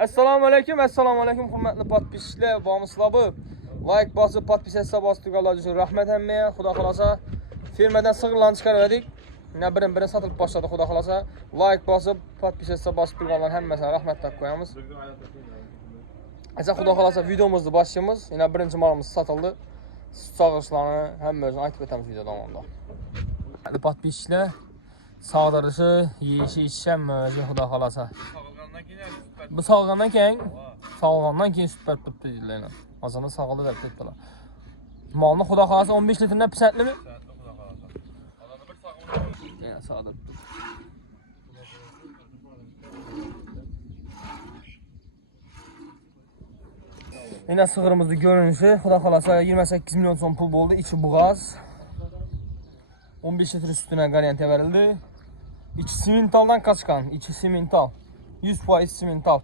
Assalomu alaykum, hurmatli podpischilar, bo'lmisizlarmi? Like bosib, podpisatsa bosib turganlar uchun rahmat hammaga. Xudo xolasa firmadan sig'irlarni chiqardik. Yana birin sotilib boshladi, xudo xolasa. Like bosib, podpisatsa bosib turganlar hammasiga rahmat deb qo'yamiz. Esa xudo xolasa videomizni boshlaymiz. Yana birinchi molimiz sotildi. Sog'ishlarni hammamizni aytib o'tamiz video davomida. Podpischilar sog'dirishi, yeyishi, ichishi hammasi xudo xolasa. Bu sog'gandan keyin sut berib turibdi deydilar. Mazani sog'ildi deb aytdilar. Molni xudo xolasa 15 litrdan pisatdimi? Xudo xolasa. Odamni bir sog'ib. Yana sog'dirib. Yana sig'irimizni ko'rinishi, xudo xolasa 28 million so'm pul bo'ldi, ichi bug'az. 15 litr sütüne garantiya verildi. İçi simentaldan kaçkan, içi simental. 100% simental.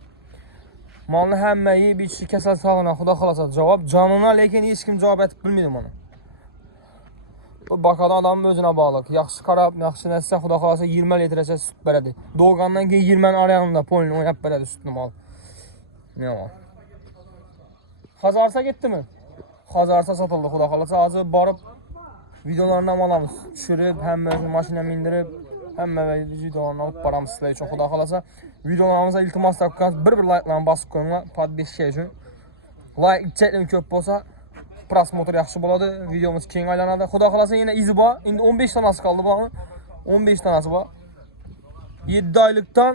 Malını hamma yeyib içi kasal sog'ina, xudo xolasa javob jonuna, lekin hech kim javob etib bilmaydi buni. Bu bakadan adamın o'zine bog'liq. Yaxshi qarab, yaxshi narsa xudo xolasa 20 litrgacha sut beradi. Doğgandan keyin 20 ning orayog'ida polni o'ynab beradi sutni mol. Ne var? Xazarsa ketdimi? Xazarsa sotildi, xudo xolasa hozir borib videolarni olamiz. Tushirib, hammani mashina mindirib, hamma videolarni olib boramiz sizlar uchun, xudo xolasa. Videolarımıza iltimos qilib, bir like'larni bosib qo'yinglar, podpishka uchun. Like cheklim ko'p bo'lsa, prosmotr yaxshi bo'ladi, videomiz keng aylanadi. Xudo xolasa yana izi bor. Endi 15 tanasi qoldi bularning. 15 tanasi bor. 7 oylikdan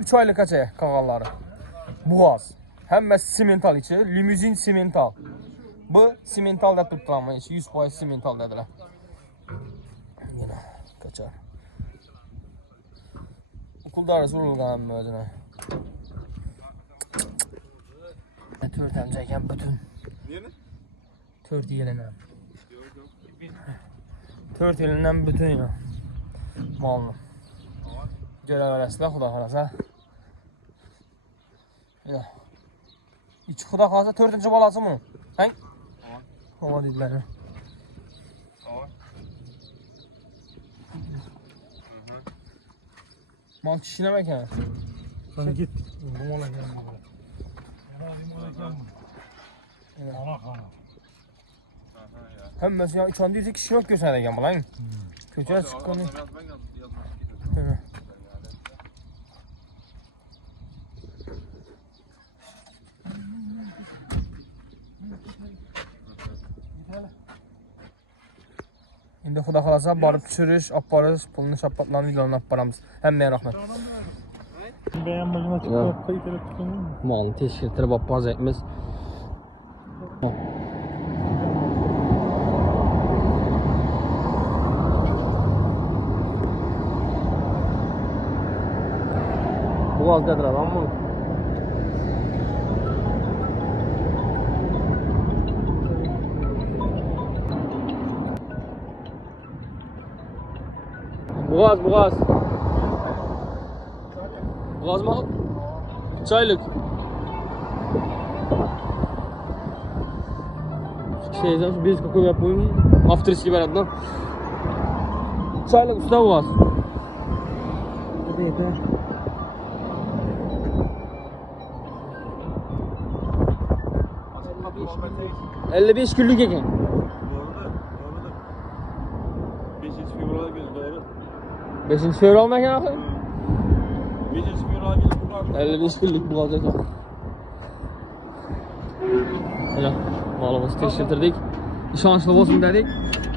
3 oylikgacha qolganlari. Bug'oz. Hammasi simental ichi, limuzin simental. Bu simental deb turibman, 100% simental dedilar. Yana kaçar. Okulda so'ralgan hamma o'zini. 4 ham ekan butun. Neni? 4 yilidan. 4 yilidan butun yana. Molni. Ko'raverasizlar, xudo xolasa. Yana. İchi xudo xolasa 4-bolasi buni. Hang. Hava dediler. Mal kişileme ekan. Sana git. Bu mola gel. Ana kana. Hammasi ya 200 kişi yok göster ekan bulan. Ko'cha chiqqan. Endi xudo xolasa borib tushirish, olib borish, pulni shapatlarni videolarni olib boramiz. Hammaga rahmat. Beğenmediğine çıkıp kayıt ettiğini. Malni tekshirtirib olib boramiz. Bu az dediler ama Boğaz. Boğaz mı? Çaylık. Şu biz koku yapayım. Afterski verdim lan. Çaylık usta boğaz. Hadi yeter. $55 günlük ekan. Doğru. 5. fevral günü doğru. 5. fevral mı ekan? 5. fevral günü bu var. 55 günlük bu olacak. Öyle malımızı teşhirtirdik. İşançlı olsun dedik.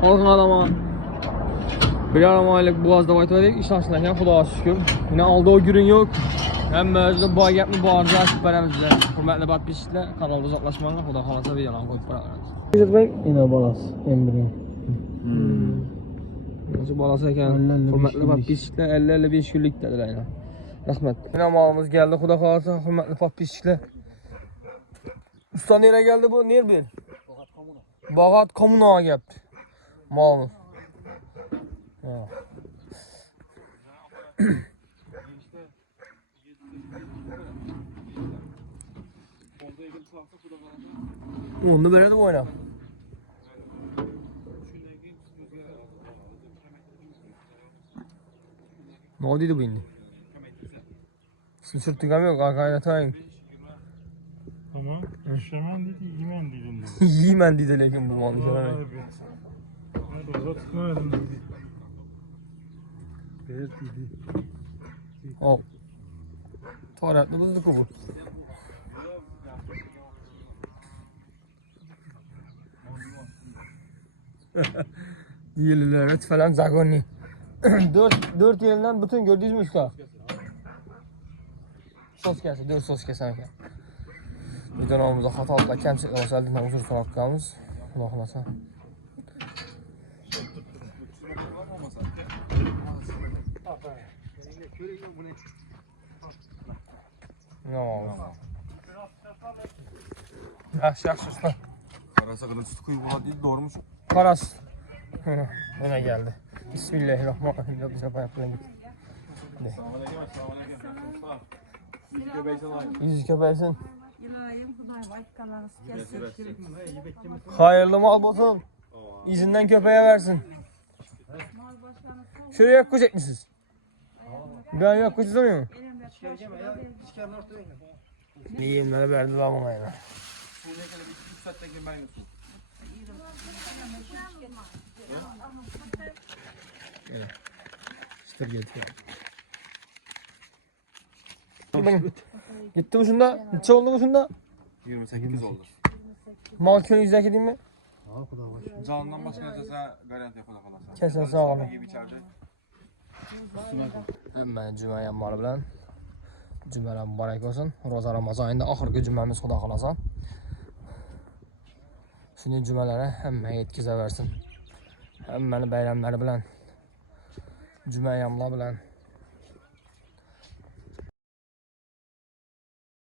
Olgun adama bir yarım aylık boğazda baytladık. İşançlı ekan, Xudoga şükür. Yine aldığı günün yok. Hem özünü bu gapni bu arada açıp veremiz bize. Hurmatli podpischilar, kanalda uzoqlashmanglar. Xudo xolasa videolarni qo'yib qo'yaveramiz. Ina balasi, embrion. O'sha balasi ekan. Hurmatli podpischilar, 50-55 kunlik dedilar. Rahmat. Ina molimiz geldi, Xudo xolasa, hurmatli podpischilar. Usta nereye geldi bu? Ner bir? Bağat kommunaga geldi. Molimiz. Onu böyle de oyna. Ne oldu bu indi? Sırtı yok, kaynatayım. Tamam. İşlemen dedi, yemen dedin dedi. Yiymen dedi lekin bu malni. Evet. Roza tutmadım dedi. Ver dedi. Hop. Tuvaletli bulduk bu. Yıllar falan zagonni. 4 yıldan bütün gördünüz mü usta? Sos kese, 4 sos kesen ekan. Videomuzda xatoliklar, kamchiliklar bo'lsa albatta uzr so'rab qolamiz. Xudo xolasa. Yaxshi, yaxshi usta. Qarasa qilib sut quyib oladi deydi, doğrumuş. Qaras. Mana geldi. Bismillahirrahmanirrahim. Yok bize bayağı falan gitti. Selamünaleyküm, selamünaleyküm. Yüzü köpeysen var. Yüzü köpeysin. İlayim Xudoyim aytganlaringiz kelsin. Hayırlı mal olsun. İzinden köpeğe versin. Şuraya yok koyacak mısınız? Ben yok koyacağım mı? Yiyimleri verdiler bana yine. Suyuna kadar 2 saatte girmeyin su. İşte getiriyor. Gitti mi şunda? Neçe oldu mu şunda? 28 oldu. Mal köyü yüzdeki değil mi? Canından başka ne dese garanti yapalım falan. Kesin sağ olun. İyi bir içeride. Hemen cuma yanları bilen cümeler mübarek olsun. Roza Ramazan ayında ahırkı cümemiz Xudo xolasa. Shunday cümelere hamma yetkizaversin. Hammani bayramlari bilan, juma yamlar bilan